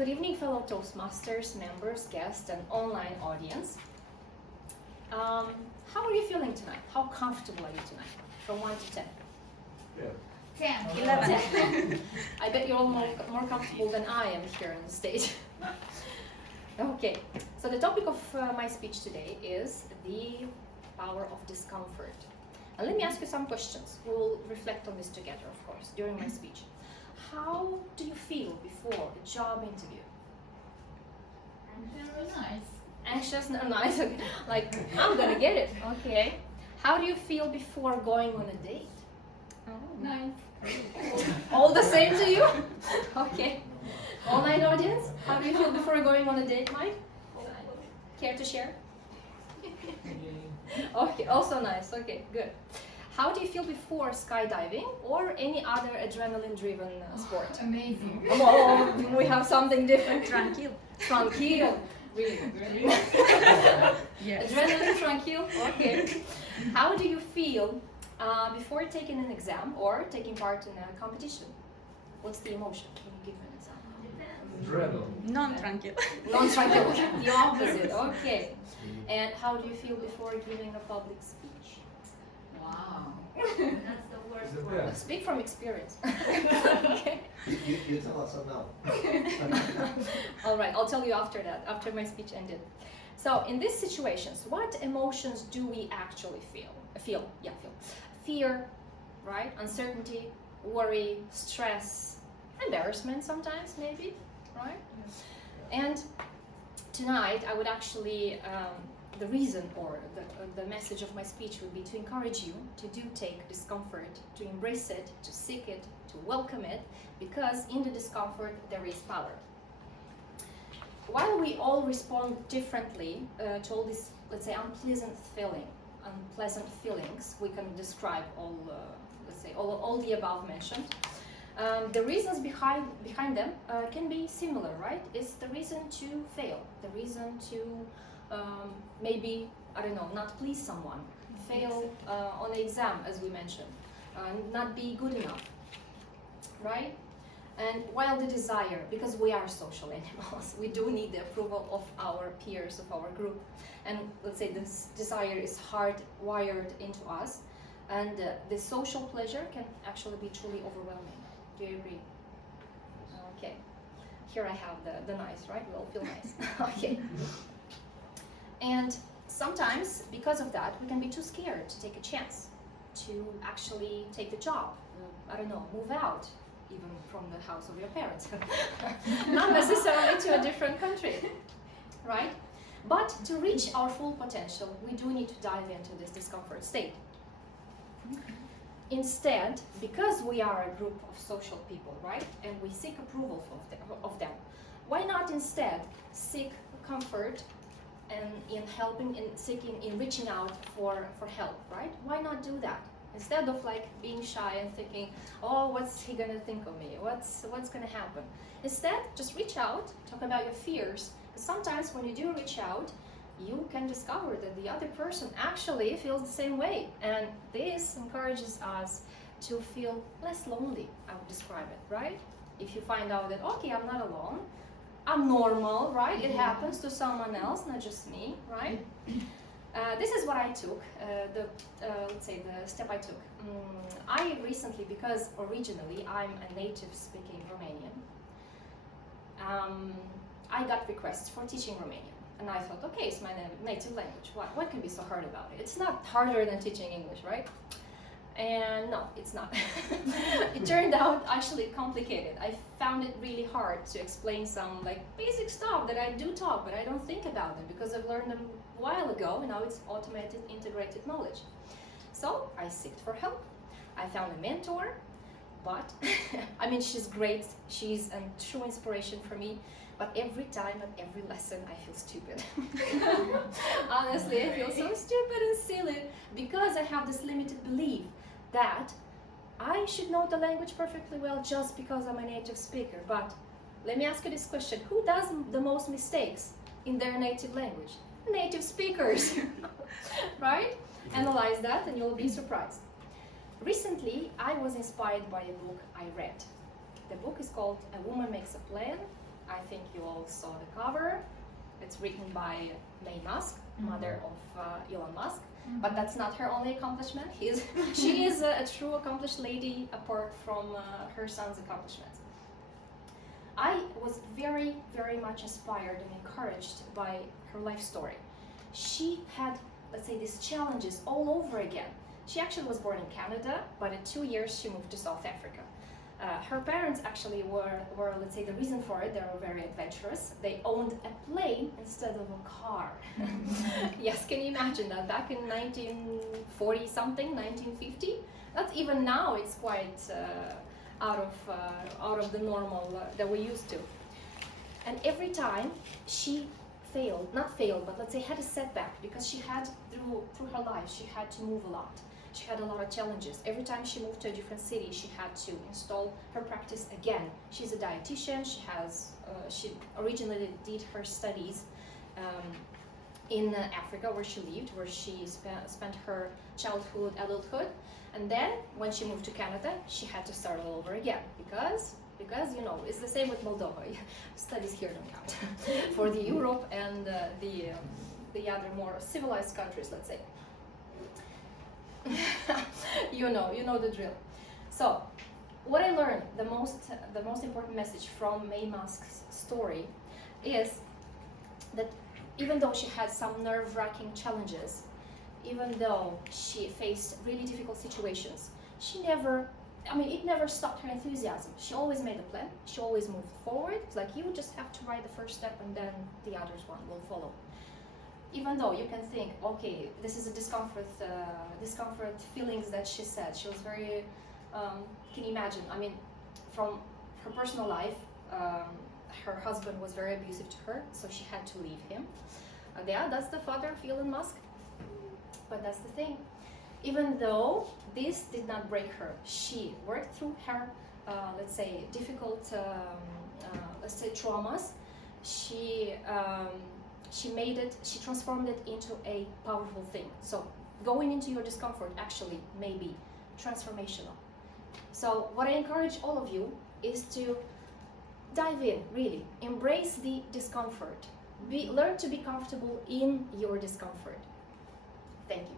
Good evening, fellow Toastmasters, members, guests, and online audience. How are you feeling tonight? How comfortable are you tonight? From 1 to 10? Yeah. 10, 11. 10. I bet you're all more comfortable than I am here on the stage. Okay, so the topic of my speech today is the power of discomfort. And let me ask you some questions. We'll reflect on this together, of course, during my speech. How do you feel before a job interview? Nice. Anxious? No, nice. Like, I'm gonna get it. Okay. How do you feel before going on a date? Nice. All the same to you? Okay. Online audience, how do you feel before going on a date, Mike? Care to share? Okay, also nice. Okay, good. How do you feel before skydiving or any other adrenaline-driven sport? Amazing. Oh, we have something different. Tranquil. Tranquil. Really? Yes. Adrenaline, tranquil. Okay. How do you feel before taking an exam or taking part in a competition? What's the emotion? Can you give me an example? Adrenaline. Non-tranquil. Non-tranquil. The opposite. Okay. And how do you feel before giving a public speech? Wow. It's the best. Speak from experience. Okay. You tell us now. All right, I'll tell you after that, after my speech ended. So in these situations, what emotions do we actually feel? Feel. Fear, right? Uncertainty, worry, stress, embarrassment sometimes, maybe, right? And tonight, I would actually, the reason or the message of my speech would be to encourage you to do take discomfort, to embrace it, to seek it, to welcome it, because in the discomfort there is power. While we all respond differently to all these, let's say, unpleasant feelings, we can describe all, let's say, all the above mentioned. The reasons behind them can be similar, right? It's the reason to fail, the reason to maybe, I don't know, not please someone, fail on the exam, as we mentioned, not be good enough, right? And while the desire, because we are social animals, we do need the approval of our peers, of our group. And let's say this desire is hardwired into us, and the social pleasure can actually be truly overwhelming. Do you agree? Okay. Here I have the nice, right? We all feel nice. Okay. And sometimes, because of that, we can be too scared to take a chance, to actually take the job, I don't know, move out, even from the house of your parents. Not necessarily to a different country, right? But to reach our full potential, we do need to dive into this discomfort state. Instead, because we are a group of social people, right, and we seek approval of them, why not instead seek comfort and in reaching out for help, right? Why not do that? Instead of like being shy and thinking, oh, what's he gonna think of me? What's gonna happen? Instead, just reach out, talk about your fears. Because sometimes when you do reach out, you can discover that the other person actually feels the same way. And this encourages us to feel less lonely, I would describe it, right? If you find out that, okay, I'm not alone, I'm normal, right? It happens to someone else, not just me, right? This is what I took, let's say the step I took. I recently, because originally I'm a native speaking Romanian, I got requests for teaching Romanian. And I thought, okay, it's my native language. What can be so hard about it? It's not harder than teaching English, right? And no, it's not. It turned out actually complicated. I found it really hard to explain some like basic stuff that I do talk, but I don't think about them because I've learned them a while ago, and now it's automated, integrated knowledge. So I sought for help. I found a mentor, but I mean, she's great. She's a true inspiration for me. But every time at every lesson, I feel stupid. Honestly, I feel so stupid and silly because I have this limited belief that I should know the language perfectly well just because I'm a native speaker. But let me ask you this question. Who does the most mistakes in their native language? Native speakers, right? Analyze that and you'll be surprised. Recently, I was inspired by a book I read. The book is called A Woman Makes a Plan, I think you all saw the cover. It's written by May Musk, mother of Elon Musk. But that's not her only accomplishment. She is a true accomplished lady apart from her son's accomplishments. I was very, very much inspired and encouraged by her life story. She had, let's say, these challenges all over again. She actually was born in Canada, but in 2 years she moved to South Africa. Her parents actually were, let's say, the reason for it. They were very adventurous. They owned a plane instead of a car. Yes, can you imagine that? Back in 1940 something, 1950? That's even now it's quite out of the normal that we used to. And every time she not failed, but let's say had a setback, because she had through her life she had to move a lot. She had a lot of challenges. Every time she moved to a different city, she had to install her practice again. She's a dietitian. She originally did her studies in Africa, where she lived, where she spent her childhood, adulthood, and then when she moved to Canada, she had to start all over again because you know it's the same with Moldova. Studies here don't count for the Europe and the other more civilized countries, let's say. you know the drill. So what I learned, the most important message from May Musk's story is that even though she had some nerve-wracking challenges, even though she faced really difficult situations, it never stopped her enthusiasm. She always made a plan. She always moved forward. It's like you just have to write the first step and then the others one will follow. Even though you can think, okay, this is a discomfort feelings that she said. She was very, can you imagine? I mean, from her personal life, her husband was very abusive to her, so she had to leave him. Yeah, that's the father of Elon Musk. But that's the thing. Even though this did not break her, she worked through her, let's say, difficult, let's say, traumas. She transformed it into a powerful thing. So going into your discomfort actually may be transformational. So what I encourage all of you is to dive in, really. Embrace the discomfort. Learn to be comfortable in your discomfort. Thank you.